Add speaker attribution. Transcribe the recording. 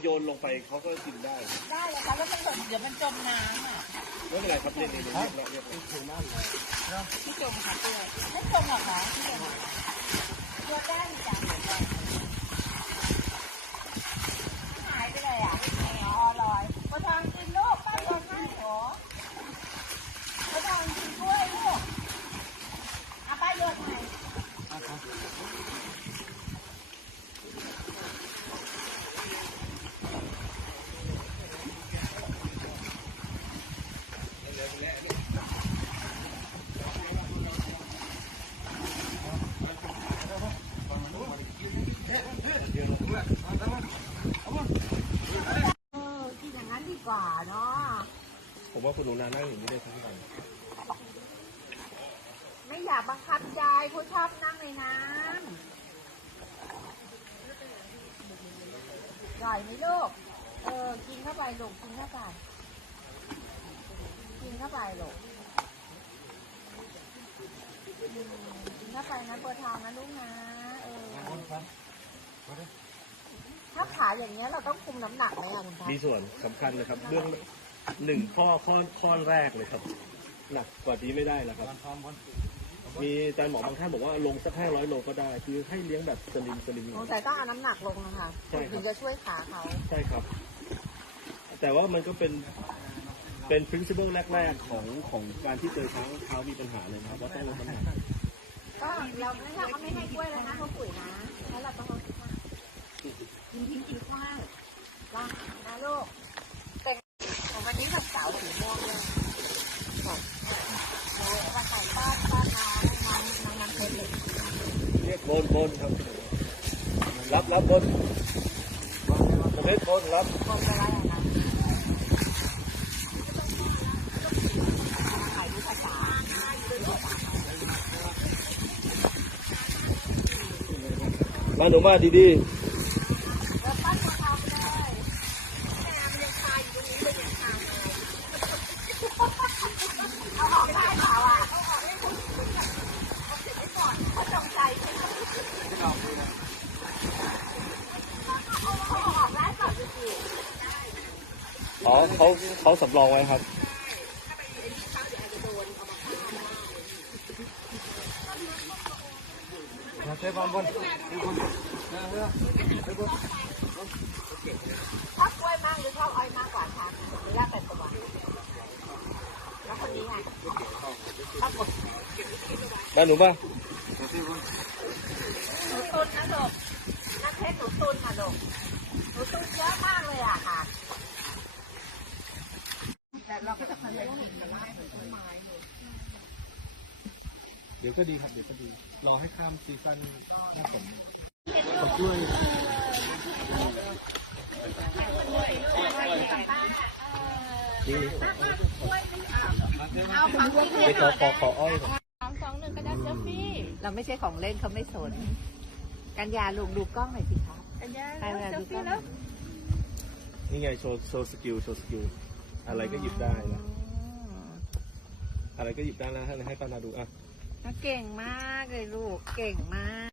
Speaker 1: โยนลงไปเขาก็กินได้
Speaker 2: ได้เลยค่ะแล้วมันแบบเดี๋ยวมันจมน้ำอะ
Speaker 1: ไม่เป็นไรครับเรียนเรียนเรียนเรียนเรียน
Speaker 2: ที่จมค่ะเพื่อนไม่จมหรอกคะที่จมโยนได้จ้ะหายไปเลยอะอ๋อลอยมาทางกินลูกป้าโยนให้เหรอมาทางกินกล้วยลูกอะป้าโยนให้ เออกินอย่างนั้นดีกว่าเนาะ
Speaker 1: ผมว่าคุณหนูนานั่งอย่างนี้ได้ทั้งวัน
Speaker 2: ไม่อยากบังคับใจเขาชอบนั่งในน้ำอร่อยไหมลูก เออ กินเข้าไปลูกกินเข้าไป เข้าไปลูกอืมกินเข้าไปนะเบอร์ทองนะลูกนะ เออ ถ้าขาอย่างเงี้ยเราต้องคุมน้ำหนักไหมอะคุณพั
Speaker 1: มีส่วนสำคัญนะครับ เรื่องหนึ่งข้อข้อข้อแรกเลยครับ หนักกว่านี้ไม่ได้แล้วครับ มีอาจารย์หมอบางท่านบอกว่าลงสักห้าร้อยโลก็ได้ คือให้เลี้ยงแบบสลิมสลิม
Speaker 2: สงสัยต้องเอาน้ำหนักลงนะคะ
Speaker 1: ใช่ครับ
Speaker 2: ถึงจะช่วยขาเขา
Speaker 1: ใช่ครับ แต่ว่ามันก็เป็น เป็น principle แรก ๆ ของของการที่เจอช้างเท้ามีปัญหาเลยนะครับว่าต้องลดน้ำหนัก
Speaker 2: ก็เราไม่เราก็ไม่ให้กล้วยเลยนะเขาปุ๋ยนะแล้วเราต้องลดน้ำหนักกินทิ้งกินขว้างล่ะนะลูกแต่งของวันนี้กับสาวสีม่วงเลยบอกโอ้ยมาใส่ป้าป้าน้องน้องน้องน้ำเพชรเลย
Speaker 1: เรียกบนบนครับรับรับบนประเภทบนรับ
Speaker 2: คงจะไรอะนะขายดูภาษา
Speaker 1: มาหนูมาดี
Speaker 2: แล้วปั้นมาทำเลยแม่ยังคาอยู่ตรงนี้เลยยังคาเลยเอาออกได้เปล่าอะเอาออกได้คุณเอา เก็บไว้ก่อนเขาจงใจใช่ไหมเอเออ
Speaker 1: เขาเขาสำรองไว้ครับ
Speaker 2: ชอบกล้วยมากหรือชอบอ้อยมากกว่าคะหรือแล้วแต่ตัวแล้วคนนี้ไงชอบหมด
Speaker 1: ได้หนูป่ะ
Speaker 2: หนูตุนนะลูกนักเทศหนูตุนค่ะลูกหนูตุนเยอะมากเลยอะค่ะแต่เราก็จะพยายามกินกันว่าต้นไม้ เลย
Speaker 1: เดี๋ยวก็ดีครับเดี๋ยวก็ดี รอให้ข้ามซีซั่นหน้าฝนขอบด้วยนี่
Speaker 2: เอาของที่
Speaker 1: ไปขอขอขออ้อยก่อน
Speaker 2: สองสองหนึ่งก็ได้เซลฟี่เราไม่ใช่ของเล่นเขาไม่สน กัญญาลูกดูกล้องหน่อยสิครับ
Speaker 3: กัญญา
Speaker 2: ไปเวลา
Speaker 3: เซ
Speaker 2: ดู
Speaker 3: ล
Speaker 2: กล้
Speaker 3: ฟี่
Speaker 2: อง
Speaker 3: แล้ว
Speaker 1: นี่ไงโชว์โชว์สกิลโชว์สกิลอะไรก็หยิบได้นะอะไรก็หยิบได้นะให้ให้ป้านาดูอะ
Speaker 2: เก่งมากเลยลูก เก่งมาก